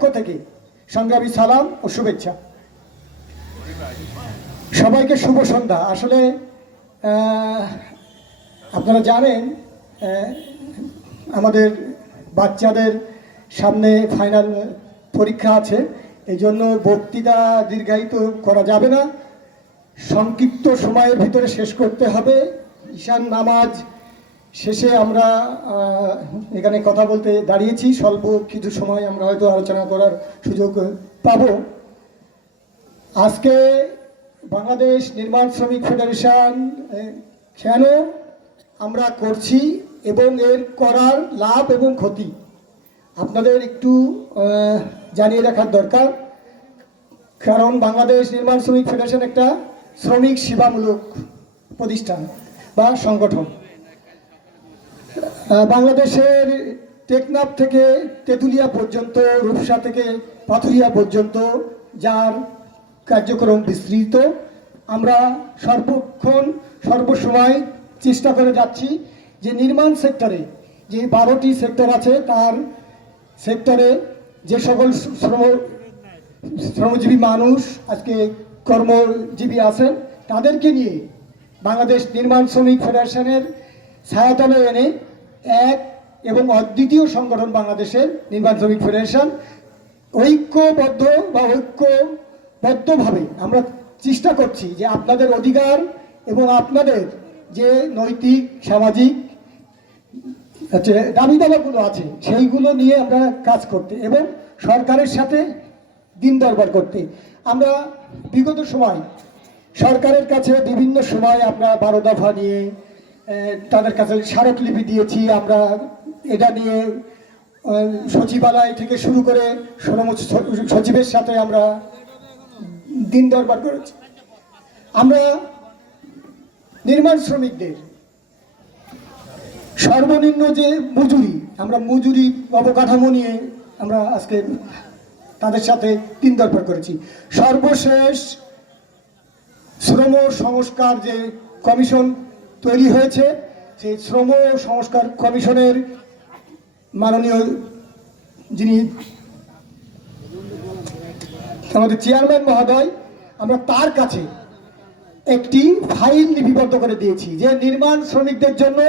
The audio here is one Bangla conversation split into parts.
পক্ষ থেকে সংগ্রামী সালাম ও শুভেচ্ছা। সবাইকে শুভ সন্ধ্যা। আসলে আপনারা জানেন আমাদের বাচ্চাদের সামনে ফাইনাল পরীক্ষা আছে এই জন্য বক্তৃতা দীর্ঘায়িত করা যাবে না। সংক্ষিপ্ত সময়ের ভিতরে শেষ করতে হবে। ঈশান নামাজ শেষে আমরা এখানে কথা বলতে দাঁড়িয়েছি। স্বল্প কিছু সময় আমরা হয়তো আলোচনা করার সুযোগ পাব। আজকে বাংলাদেশ নির্মাণ শ্রমিক ফেডারেশন কেন আমরা করছি এবং এর করার লাভ এবং ক্ষতি? আপনাদের একটু জানিয়ে রাখার দরকার। কারণ বাংলাদেশ নির্মাণ শ্রমিক ফেডারেশন একটা শ্রমিক সেবামূলক প্রতিষ্ঠান বা সংগঠন। বাংলাদেশের টেকনাফ থেকে তেঁতুলিয়া পর্যন্ত, রূপসা থেকে পাথুরিয়া পর্যন্ত যার কার্যক্রম বিস্তৃত। আমরা সর্বক্ষণ, সর্বসময় চেষ্টা করে যাচ্ছি যে নির্মাণ সেক্টরে, যে বারোটি সেক্টর আছে, তার সেক্টরে যে সকল শ্রম, শ্রমজীবী মানুষ আজকে কর্মজীবী আছেন, তাদেরকে নিয়ে বাংলাদেশ নির্মাণ শ্রমিক ফেডারেশনের ছায়াতলে এনে এক এবং অদ্বিতীয় সংগঠন বাংলাদেশের নির্মাণ শ্রমিক ফেডারেশন। ঐক্যবদ্ধ বা ঐক্যবদ্ধভাবে আমরা চেষ্টা করছি যে আপনাদের অধিকার এবং আপনাদের যে নৈতিক, সামাজিক, হচ্ছে দাবি দাবাগুলো আছে, সেইগুলো নিয়ে আমরা কাজ করতে এবং সরকারের সাথে দিন দরবার করতে। আমরা বিগত সময় সরকারের কাছে বিভিন্ন সময় আমরা বারো দফা নিয়ে তাদের কাছে স্মারকলিপি দিয়েছি। আমরা এটা নিয়ে সচিবালয় থেকে শুরু করে শ্রম সচিবের সাথে আমরা দিন দরবার করেছি। আমরা নির্মাণ শ্রমিকদের সর্বনিম্ন যে মজুরি, আমরা মজুরি অবকাঠামো নিয়ে আমরা আজকে তাদের সাথে তিন দরবার করেছি। সর্বশেষ শ্রম সংস্কার যে কমিশন তৈরি হয়েছে সেই শ্রম সংস্কার কমিশনের মাননীয় যিনি আমাদের চেয়ারম্যান মহোদয়, আমরা তার কাছে একটি ফাইল লিপিবদ্ধ করে দিয়েছি যে নির্মাণ শ্রমিকদের জন্য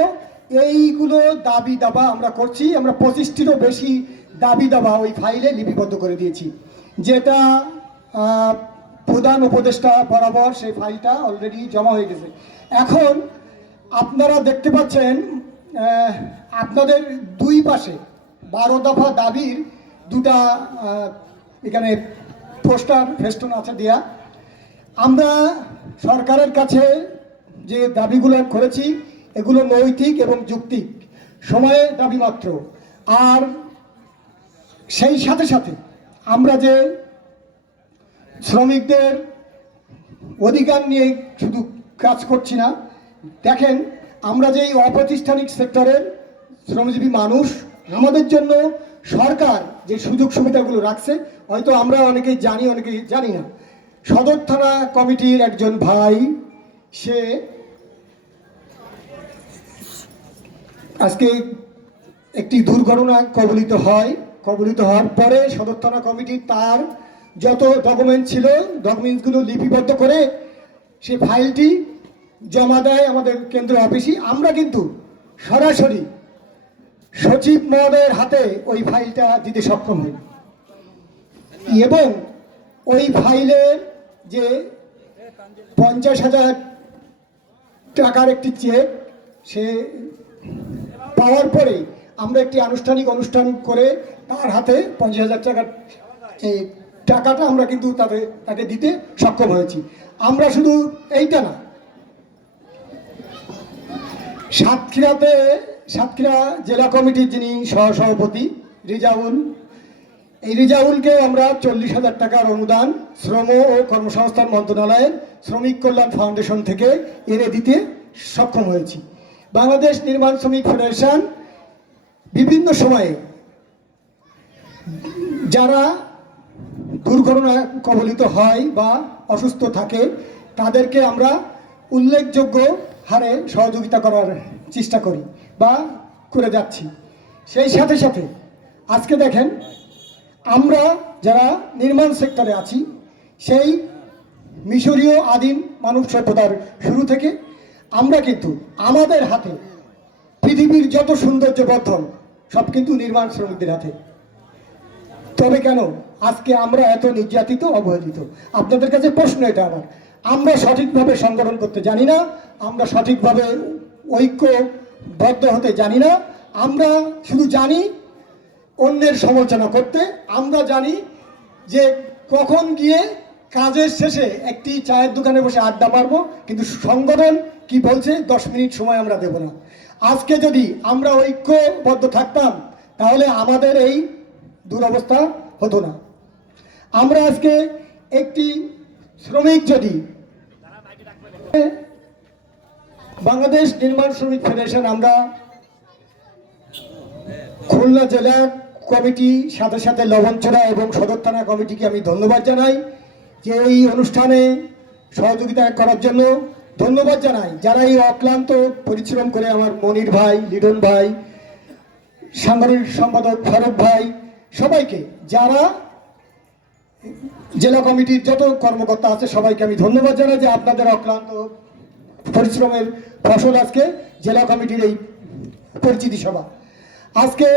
এইগুলো দাবি দাবা আমরা করছি, আমরা পঁচিশটিরও বেশি দাবি দাবা ওই ফাইলে লিপিবদ্ধ করে দিয়েছি। যেটা প্রধান উপদেষ্টা বরাবর সেই ফাইলটা অলরেডি জমা হয়ে গেছে। এখন আপনারা দেখতে পাচ্ছেন আপনাদের দুই পাশে বারো দফা দাবির দুটা এখানে পোস্টার, ফেস্টুন আছে দেয়া। আমরা সরকারের কাছে যে দাবিগুলো করেছি, এগুলো নৈতিক এবং যুক্তিক। সময়ে দাবি মাত্র। আর সেই সাথে সাথে আমরা যে শ্রমিকদের অধিকার নিয়ে শুধু কাজ করছি না দেখেন, আমরা যে অপ্রাতিষ্ঠানিক সেক্টরের শ্রমজীবী মানুষ, আমাদের জন্য সরকার যে সুযোগ সুবিধাগুলো রাখছে, হয়তো আমরা অনেকেই জানি অনেকেই জানি না। সদর থানা কমিটির একজন ভাই, সে আজকে একটি দুর্ঘটনা কবলিত হয়। কবলিত হওয়ার পরে সদর থানা কমিটি তার যত ডকুমেন্ট ছিল, ডকুমেন্টসগুলো লিপিবদ্ধ করে সে ফাইলটি জমা দেয় আমাদের কেন্দ্র অফিসে আমরা কিন্তু সরাসরি সচিব মহোদয়ের হাতে ওই ফাইলটা দিতে সক্ষম হই। এবং ওই ফাইলের যে পঞ্চাশ হাজার টাকার একটি চেক, সে পাওয়ার পরে আমরা একটি আনুষ্ঠানিক অনুষ্ঠান করে তার হাতে পঞ্চাশ হাজার টাকার এই টাকাটা আমরা কিন্তু তাদের তাকে দিতে সক্ষম হয়েছি। আমরা শুধু এইটা না সাতক্ষীরাতে, সাতক্ষীরা জেলা কমিটির যিনি সহসভাপতি রিজাউল, এই রিজাউলকে আমরা চল্লিশ হাজার টাকার অনুদান শ্রম ও কর্মসংস্থান মন্ত্রণালয়ের শ্রমিক কল্যাণ ফাউন্ডেশন থেকে এনে দিতে সক্ষম হয়েছি। বাংলাদেশ নির্মাণ শ্রমিক ফেডারেশন বিভিন্ন সময়ে যারা দুর্ঘটনা কবলিত হয় বা অসুস্থ থাকে, তাদেরকে আমরা উল্লেখযোগ্য হারে সহযোগিতা করার চেষ্টা করি বা করে যাচ্ছি। সেই সাথে সাথে আজকে দেখেন আমরা যারা নির্মাণ সেক্টরে আছি, সেই মিশরীয় আদিম মানব সভ্যতার শুরু থেকে আমরা কিন্তু আমাদের হাতে পৃথিবীর যত সৌন্দর্য বর্ধন সব কিন্তু নির্মাণ শ্রমিকদের হাতে। তবে কেন? আজকে আমরা এত নির্যাতিত, অবহেলিত? আপনাদের কাছে প্রশ্ন এটা আমার। আমরা সঠিকভাবে সংগঠন করতে জানি না, আমরা সঠিকভাবে ঐক্যবদ্ধ হতে জানি না, আমরা শুধু জানি অন্যের সমালোচনা করতে, আমরা জানি যে কখন গিয়ে কাজের শেষে একটি চায়ের দোকানে বসে আড্ডা মারবো, কিন্তু সংগঠন কি বলছে, দশ মিনিট সময় আমরা দেব না। আজকে যদি আমরা ঐক্যবদ্ধ থাকতাম, তাহলে আমাদের এই দুরবস্থা হতো না। আমরা আজকে একটি শ্রমিক যদি বাংলাদেশ নির্মাণ শ্রমিক ফেডারেশন, আমরা খুলনা জেলা কমিটি, সাথে সাথে লবণছড়া এবং সদর থানা কমিটিকে আমি ধন্যবাদ জানাই যে এই অনুষ্ঠানে সহযোগিতা করার জন্য ধন্যবাদ জানাই। যারা এই অক্লান্ত পরিশ্রম করে আমার মনির ভাই লিডন ভাই, সাংগঠনিক সম্পাদক ফারুক ভাই, সবাইকে, যারা জেলা কমিটির যত কর্মকর্তা আছে, সবাইকে আমি ধন্যবাদ জানাই যে আপনাদের অক্লান্ত পরিশ্রমের ফসল আজকে জেলা কমিটির এই পরিচিতি সভা। আজকে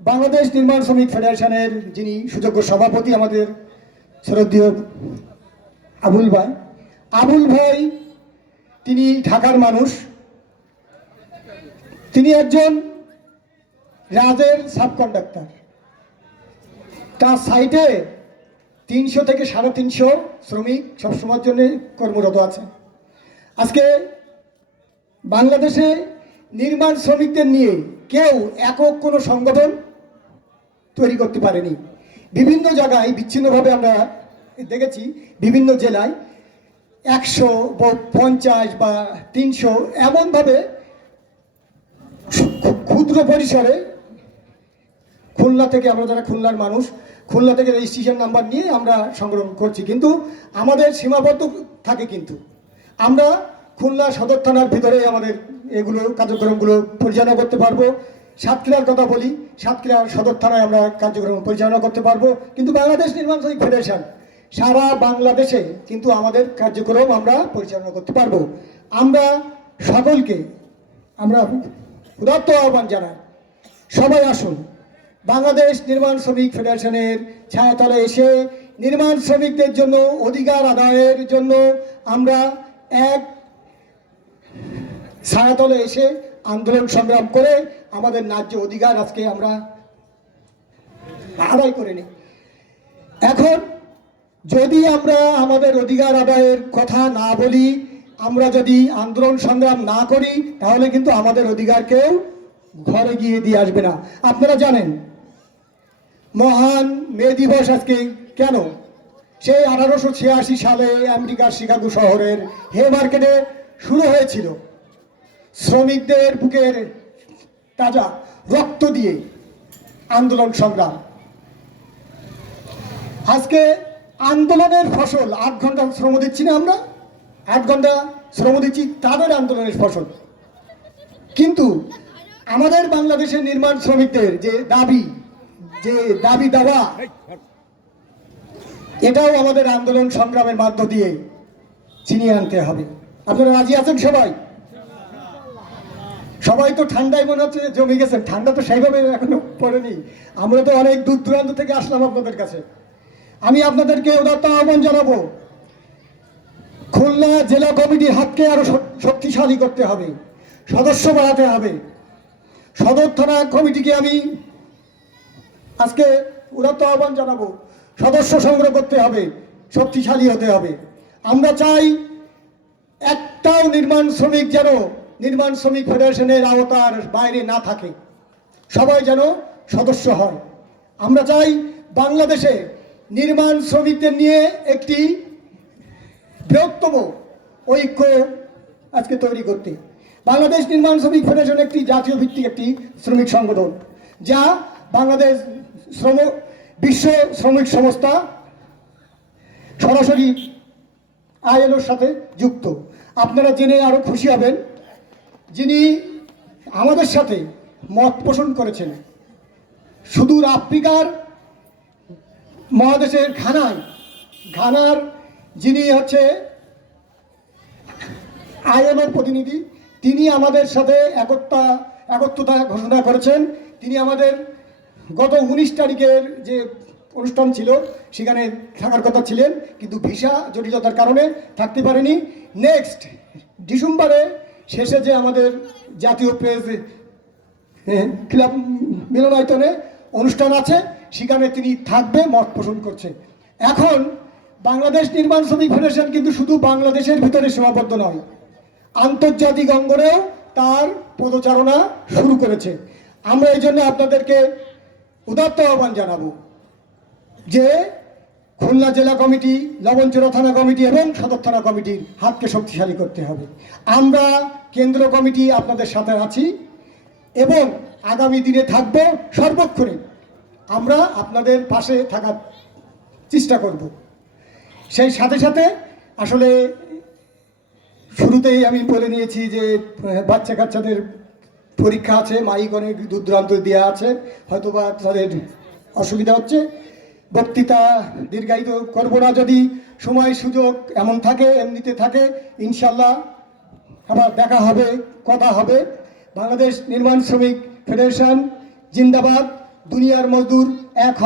বাংলাদেশ নির্মাণ শ্রমিক ফেডারেশনের যিনি সুযোগ্য সভাপতি আমাদের শ্রদ্ধীয় আবুল ভাই আবুল ভাই তিনি ঢাকার মানুষ। তিনি একজন রাজের সাবকন্ডাক্টর। তার সাইটে তিনশো থেকে সাড়ে তিনশো শ্রমিক সবসময়ের জন্য কর্মরত আছে। আজকে বাংলাদেশে নির্মাণ শ্রমিকদের নিয়ে কেউ একক কোনো সংগঠন তৈরি করতে পারেনি। বিভিন্ন জায়গায় বিচ্ছিন্নভাবে আমরা দেখেছি, বিভিন্ন জেলায় একশো পঞ্চাশ বা পঞ্চাশ বা তিনশো এমনভাবে ক্ষুদ্র পরিসরে খুলনা থেকে আমরা যারা খুলনার মানুষ খুলনা থেকে রেজিস্ট্রেশন নাম্বার নিয়ে আমরা সংগ্রহ করছি। কিন্তু আমাদের সীমাবদ্ধ থাকে কিন্তু। আমরা খুলনা সদর থানার ভিতরে আমাদের এগুলো কার্যক্রমগুলো পরিচালনা করতে পারব। সাতক্ষীরার কথা বলি সাতক্ষীরা সদর থানায় আমরা কার্যক্রম পরিচালনা করতে পারব। কিন্তু বাংলাদেশ নির্মাণ শ্রমিক ফেডারেশন, সারা বাংলাদেশে কিন্তু আমাদের কার্যক্রম আমরা পরিচালনা করতে পারব। আমরা সকলকে, আমরা উদাত্ত আহ্বান জানাই, সবাই আসুন। বাংলাদেশ নির্মাণ শ্রমিক ফেডারেশনের ছায়াতলে এসে নির্মাণ শ্রমিকদের জন্য অধিকার আদায়ের জন্য আমরা এক ছায়াতলে এসে আন্দোলন সংগ্রাম করে আমাদের ন্যায্য অধিকার আজকে আমরা আদায় করে নিই। এখন যদি আমরা আমাদের অধিকার আদায়ের কথা না বলি, আমরা যদি আন্দোলন সংগ্রাম না করি, তাহলে কিন্তু আমাদের অধিকার কেউ ঘরে গিয়ে দিয়ে আসবে না। আপনারা জানেন মহান মে দিবস আজকে কেন? সেই আঠারোশো ছিয়াশি সালে আমেরিকার শিকাগো শহরের হে মার্কেটে শুরু হয়েছিল। শ্রমিকদের বুকের তাজা রক্ত দিয়ে আন্দোলন সংগ্রাম। আজকে আন্দোলনের ফসল আট ঘণ্টা শ্রম দিচ্ছি না আমরা? আট ঘণ্টা শ্রম দিচ্ছি তাদের আন্দোলনের ফসল। কিন্তু আমাদের বাংলাদেশের নির্মাণ শ্রমিকদের যে দাবি যে দাবি দাওয়া এটাও আমাদের আন্দোলন সংগ্রামের মধ্য দিয়ে ছিনিয়ে আনতে হবে। আপনারা রাজি আছেন সবাই? সবাই তো ঠান্ডায় মনে হচ্ছে জমে গেছে। ঠান্ডা তো সেইভাবে এখনও পড়েনি। আমরা তো অনেক দূর দূরান্ত থেকে আসলাম আপনাদের কাছে। আমি আপনাদেরকে উদাত্ত আহ্বান জানাব খুলনা জেলা কমিটির হাতকে আরও শক্তিশালী করতে হবে সদস্য বাড়াতে হবে। সদর থানা কমিটিকে আমি আজকে উদাত্ত আহ্বান জানাব। সদস্য সংগ্রহ করতে হবে শক্তিশালী হতে হবে। আমরা চাই একটাও নির্মাণ শ্রমিক যেন নির্মাণ শ্রমিক ফেডারেশনের আওতার বাইরে না থাকে। সবাই যেন সদস্য হয়। আমরা চাই বাংলাদেশে নির্মাণ শ্রমিকদের নিয়ে একটি বৃহত্তম ঐক্য আজকে তৈরি করতে। বাংলাদেশ নির্মাণ শ্রমিক ফেডারেশন একটি জাতীয় ভিত্তিক একটি শ্রমিক সংগঠন, যা বাংলাদেশ শ্রম বিশ্ব শ্রমিক সংস্থা সরাসরি আইএলওর সাথে যুক্ত। আপনারা জেনে আরও খুশি হবেন যিনি আমাদের সাথে মত পোষণ করেছেন। সুদূর আফ্রিকার মহাদেশের ঘানায়, ঘানার যিনি হচ্ছে আইএমএর প্রতিনিধি, তিনি আমাদের সাথে একতা, একত্রতা ঘোষণা করেছেন। তিনি আমাদের গত উনিশ তারিখের যে অনুষ্ঠান ছিল, সেখানে থাকার কথা ছিলেন, কিন্তু ভিসা জটিলতার কারণে থাকতে পারেনি। নেক্সট ডিসেম্বরে শেষে যে আমাদের জাতীয় প্রেস ক্লাব মিলনায়তনে অনুষ্ঠান আছে, সেখানে তিনি থাকবে, মত পোষণ করছে। এখন বাংলাদেশ নির্মাণ শ্রমিক ফেডারেশন কিন্তু শুধু বাংলাদেশের ভিতরে সীমাবদ্ধ নয়, আন্তর্জাতিক অঙ্গনেও তার পদচারণা শুরু করেছে। আমরা এই জন্য আপনাদেরকে উদাত্ত আহ্বান জানাব যে খুলনা জেলা কমিটি, লবণচোরা থানা কমিটি এবং সদর থানা কমিটির হাতকে শক্তিশালী করতে হবে। আমরা কেন্দ্র কমিটি আপনাদের সাথে আছি এবং আগামী দিনে থাকব সর্বক্ষণে। আমরা আপনাদের পাশে থাকার চেষ্টা করব। সেই সাথে সাথে আসলে শুরুতেই আমি বলে নিয়েছি যে বাচ্চা কাচ্চাদের পরীক্ষা আছে মাইক অনেক দূর দূরান্ত দেওয়া আছে হয়তো বা তাদের অসুবিধা হচ্ছে। বক্তৃতা দীর্ঘায়িত করব না, যদি সময়, সুযোগ এমন থাকে, এমনিতে থাকে, ইনশাল্লাহ আবার দেখা হবে, কথা হবে। বাংলাদেশ নির্মাণ শ্রমিক ফেডারেশন জিন্দাবাদ, দুনিয়ার মজদুর এক